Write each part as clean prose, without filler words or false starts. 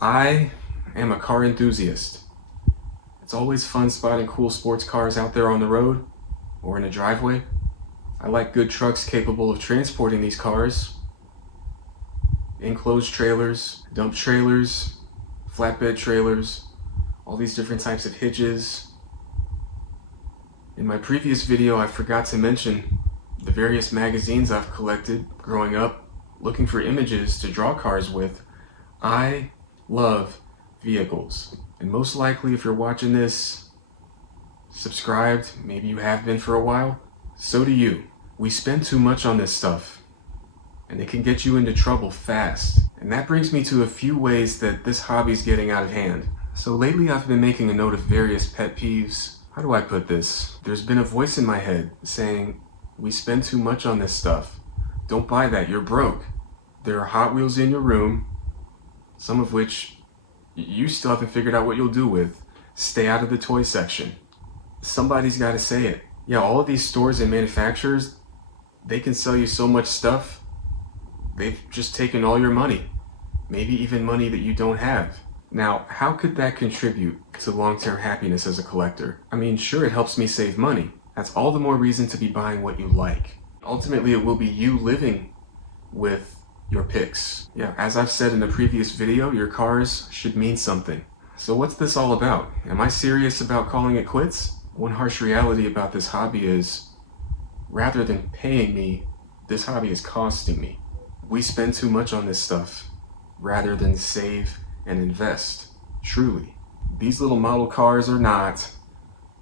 I am a car enthusiast. It's always fun spotting cool sports cars out there on the road or in a driveway. I like good trucks capable of transporting these cars. Enclosed trailers, dump trailers, flatbed trailers, all these different types of hitches. In my previous video, I forgot to mention the various magazines I've collected growing up, looking for images to draw cars with. I love vehicles. And most likely, if you're watching this, subscribed, maybe you have been for a while, so do you. We spend too much on this stuff, and it can get you into trouble fast. And that brings me to a few ways that this hobby's getting out of hand. So lately I've been making a note of various pet peeves. How do I put this? There's been a voice in my head saying, we spend too much on this stuff. Don't buy that, you're broke. There are Hot Wheels in your room, some of which you still haven't figured out what you'll do with. Stay out of the toy section. Somebody's got to say it. Yeah, all of these stores and manufacturers, they can sell you so much stuff. They've just taken all your money, maybe even money that you don't have. Now, how could that contribute to long-term happiness as a collector? I mean, sure, it helps me save money. That's all the more reason to be buying what you like. Ultimately, it will be you living with your picks. Yeah, as I've said in the previous video, your cars should mean something. So what's this all about? Am I serious about calling it quits? One harsh reality about this hobby is, rather than paying me, this hobby is costing me. We spend too much on this stuff, rather than save and invest. Truly. These little model cars are not,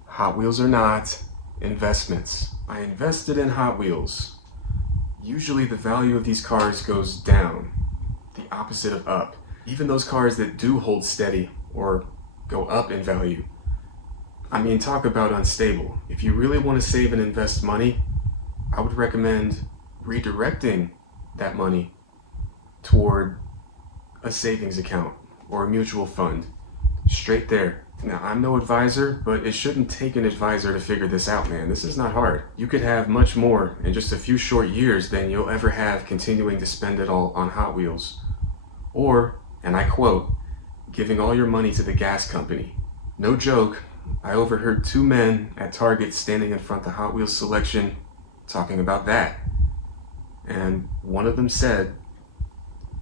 Hot Wheels are not, investments. I invested in Hot Wheels. Usually the value of these cars goes down, the opposite of up. Even those cars that do hold steady or go up in value. I mean, talk about unstable. If you really want to save and invest money, I would recommend redirecting that money toward a savings account or a mutual fund. Straight there. Now, I'm no advisor, but it shouldn't take an advisor to figure this out, man. This is not hard. You could have much more in just a few short years than you'll ever have continuing to spend it all on Hot Wheels. Or, and I quote, giving all your money to the gas company. No joke, I overheard two men at Target standing in front of the Hot Wheels selection talking about that. And one of them said,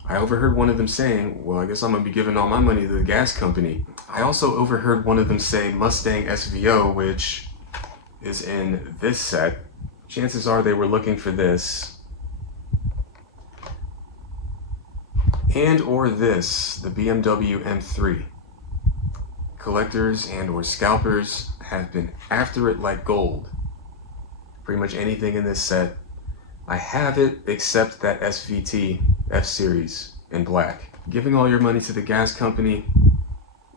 I overheard one of them saying, well, I guess I'm going to be giving all my money to the gas company. I also overheard one of them say Mustang SVO, which is in this set. Chances are they were looking for this. And or this, the BMW M3. Collectors and or scalpers have been after it like gold. Pretty much anything in this set. I have it except that SVT F-Series in black. Giving all your money to the gas company,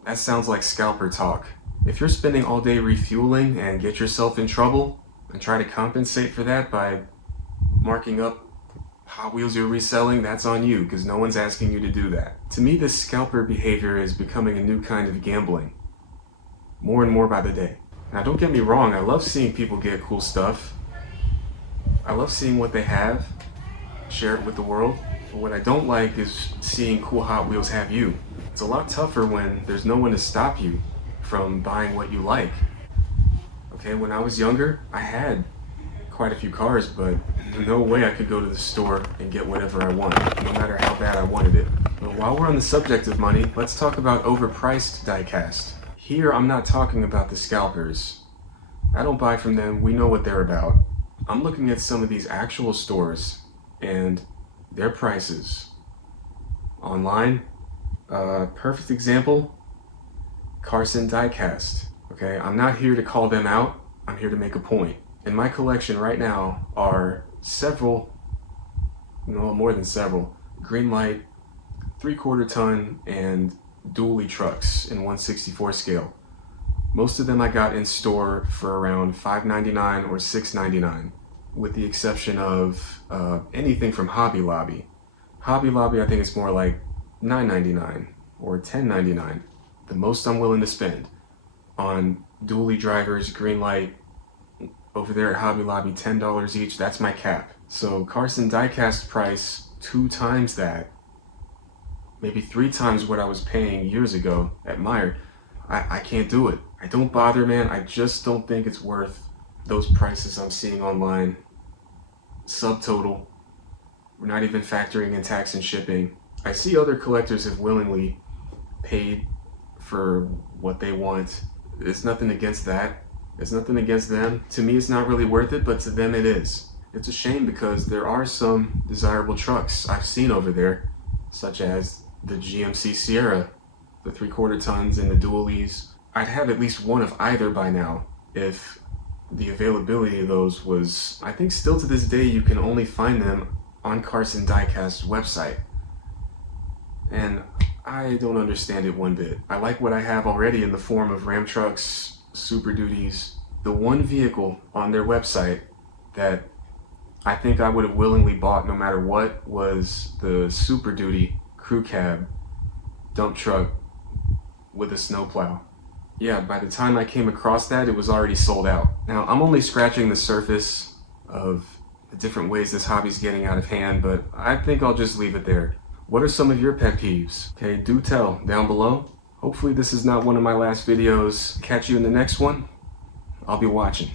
that sounds like scalper talk. If you're spending all day refueling and get yourself in trouble and try to compensate for that by marking up Hot Wheels you're reselling, that's on you, because no one's asking you to do that. To me, this scalper behavior is becoming a new kind of gambling. More and more by the day. Now, don't get me wrong, I love seeing people get cool stuff. I love seeing what they have, share it with the world. But what I don't like is seeing cool Hot Wheels have you. It's a lot tougher when there's no one to stop you from buying what you like. Okay, when I was younger, I had quite a few cars, but no way I could go to the store and get whatever I wanted, no matter how bad I wanted it. But while we're on the subject of money, let's talk about overpriced diecast. Here, I'm not talking about the scalpers. I don't buy from them, we know what they're about. I'm looking at some of these actual stores and their prices. Online, perfect example, Carson Diecast. Okay, I'm not here to call them out, I'm here to make a point. In my collection right now are several, no, more than several, Greenlight, 3/4 ton, and dually trucks in 1/64 scale. Most of them I got in store for around $5.99 or $6.99, with the exception of anything from Hobby Lobby. Hobby Lobby, I think it's more like $9.99 or $10.99. The most I'm willing to spend on dually drivers, Greenlight, over there at Hobby Lobby, $10 each, that's my cap. So Carson Diecast price 2 times that maybe 3 times what I was paying years ago at Meyer. I can't do it. I don't bother, man. I just don't think it's worth those prices I'm seeing online. Subtotal. We're not even factoring in tax and shipping. I see other collectors have willingly paid for what they want. It's nothing against that. It's nothing against them. To me, it's not really worth it, but to them it is. It's a shame because there are some desirable trucks I've seen over there, such as the GMC Sierra, the 3/4 tons, and the dualies. I'd have at least one of either by now if the availability of those was, I think still to this day you can only find them on Carson Diecast's website. And I don't understand it one bit. I like what I have already in the form of Ram trucks, Super Duties. The one vehicle on their website that I think I would have willingly bought no matter what was the Super Duty crew cab dump truck with a snowplow. Yeah, by the time I came across that, it was already sold out. Now, I'm only scratching the surface of the different ways this hobby's getting out of hand, but I think I'll just leave it there. What are some of your pet peeves? Okay, do tell down below. Hopefully this is not one of my last videos. Catch you in the next one. I'll be watching.